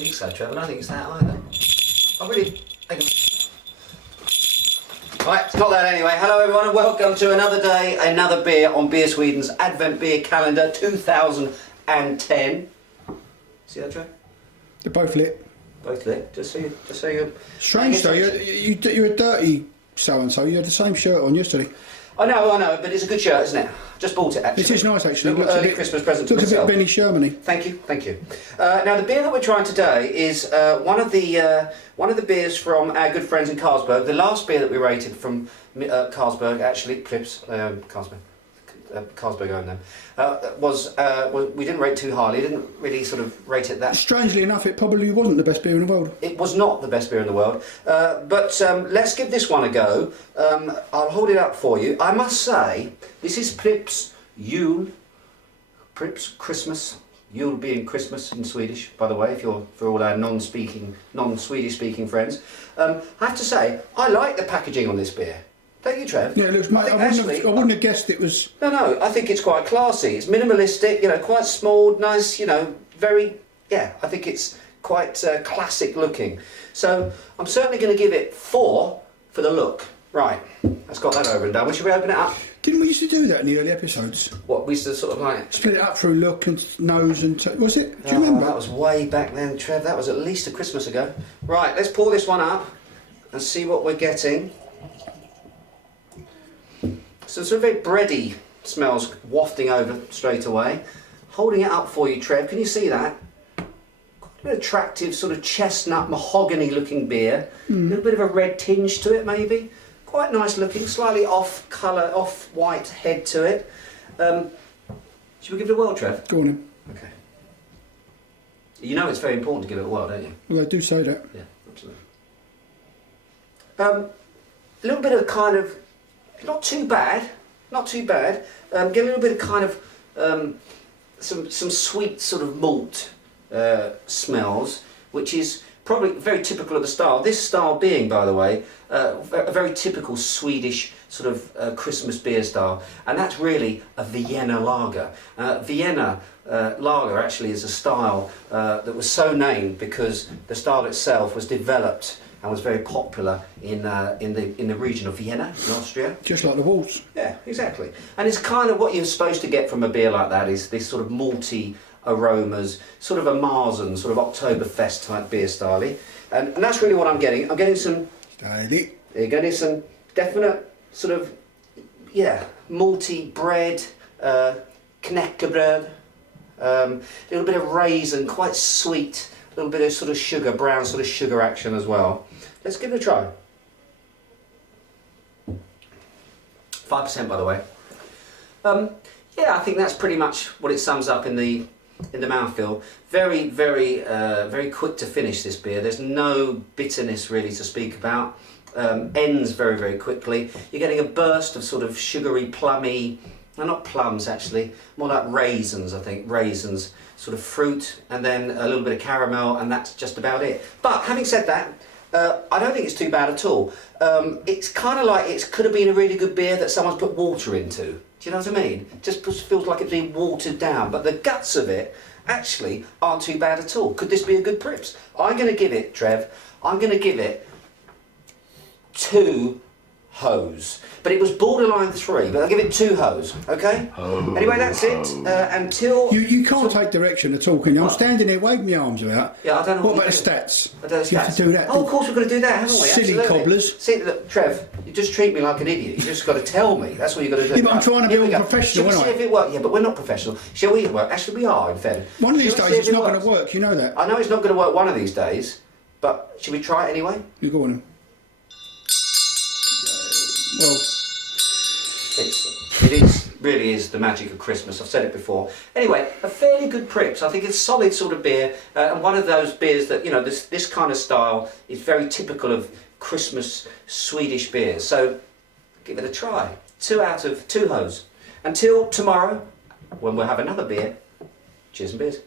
think so, Trevor. I don't think it's that either. I really... Right, it's not that anyway. Hello everyone and welcome to another day, another beer on Beer Sweden's Advent Beer Calendar 2010. See that, Trevor? They're both lit. Both lit, just so you... Strange though, you're a dirty so-and-so. You had the same shirt on yesterday. I know, but it's a good shirt, isn't it? Just bought it actually. It is nice actually. Little early Christmas present to myself. Looks a bit Benny Sherman-y. Thank you. Now the beer that we're trying today is one of the beers from our good friends in Carlsberg. The last beer that we rated from Carlsberg, actually, Pripps, Carlsberg owned them, was we didn't rate too highly. Didn't really sort of rate it that. Strangely enough, it probably wasn't the best beer in the world. It was not the best beer in the world, but let's give this one a go. I'll hold it up for you. I must say, this is Pripps Jul, Pripps Christmas. Jul being Christmas in Swedish, by the way, for all our non-Swedish speaking friends. I have to say, I like the packaging on this beer. Don't you, Trev? Yeah, it looks. I wouldn't have guessed it was. No, I think it's quite classy. It's minimalistic, quite small, nice, very. Yeah, I think it's quite classic looking. So I'm certainly going to give it 4 for the look. Right, let's got that over and done. Should we open it up? Didn't we used to do that in the early episodes? What, we used to sort of like... Split it up through look and nose and... Was it? Do you remember? That was way back then, Trev. That was at least a Christmas ago. Right, let's pour this one up and see what we're getting. So sort of very bready smells wafting over straight away. Holding it up for you, Trev. Can you see that? Quite an attractive sort of chestnut mahogany looking beer. A little bit of a red tinge to it maybe. Quite nice looking, slightly off colour, off white head to it. Should we give it a whirl, Trev? Go on then. Okay. You know it's very important to give it a whirl, don't you? Well, I do say that. Yeah, absolutely. A little bit of kind of, not too bad. Get a little bit of kind of some sweet sort of malt smells, which is probably very typical of the style. This style being, by the way, a very typical Swedish sort of Christmas beer style, and that's really a Vienna lager. Vienna lager actually is a style that was so named because the style itself was developed and was very popular in the region of Vienna, in Austria. Just like the waltz. Yeah, exactly. And it's kind of what you're supposed to get from a beer like that is this sort of malty aromas, sort of a Marzen, sort of Oktoberfest type beer style. And that's really what I'm getting. I'm getting some... Steady. You're getting some definite sort of, malty bread, knäckebröd, a little bit of raisin, quite sweet, a little bit of sort of sugar, brown sort of sugar action as well. Let's give it a try. 5% by the way. Yeah, I think that's pretty much what it sums up in the mouthfeel. Very, very quick to finish this beer. There's no bitterness really to speak about. Ends very, very quickly. You're getting a burst of sort of sugary, plummy, no, not plums actually, more like raisins, I think. Raisins, sort of fruit, and then a little bit of caramel, and that's just about it. But having said that, I don't think it's too bad at all. It's kind of like it could have been a really good beer that someone's put water into. Do you know what I mean? It just feels like it's being watered down, but the guts of it actually aren't too bad at all. Could this be a good Pripps? I'm going to give it, Trev, I'm going to give it 2 hoes. But it was borderline 3, but I'll give it 2 hoes, okay? Anyway, that's it. Until... You can't take direction at all, can you? I'm standing there waving my arms about. Yeah, I don't know what about the stats? I don't know the stats. You have to do that. Oh, of course we've got to do that, haven't we? Silly Absolutely. cobblers. See, look, Trev, you just treat me like an idiot. You just got to tell me. That's what you've got to do. Yeah, but I'm trying to be all professional, aren't I? See if it works. Yeah, but we're not professional. Shall we work? Actually, we are, in fairness. One of these days it's not going to work, you know that. I know it's not going to work one of these days, but should we try it anyway? You go on then. Well... It really is the magic of Christmas. I've said it before. Anyway, a fairly good Pripps. I think it's a solid sort of beer, and one of those beers that, this kind of style is very typical of Christmas Swedish beers. So, give it a try. 2 out of 2 hoes. Until tomorrow, when we'll have another beer. Cheers and beers.